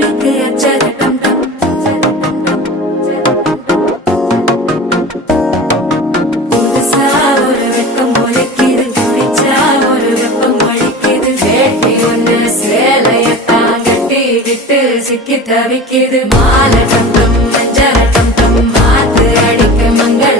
பொண்ணுக்கு அச்சரட்டம் புதுசா ஒரு வெப்பம் ஒழிக்குது குடிச்சா ஒரு வெப்பம் ஒழிக்குது வேட்டி ஒண்ணு சேலையத்தான் கட்டிக்கிட்டு சிக்கி தவிக்குது மாலை டம் டம் மஞ்சள் டம் டம் மாத்து அடிக்க மங்கள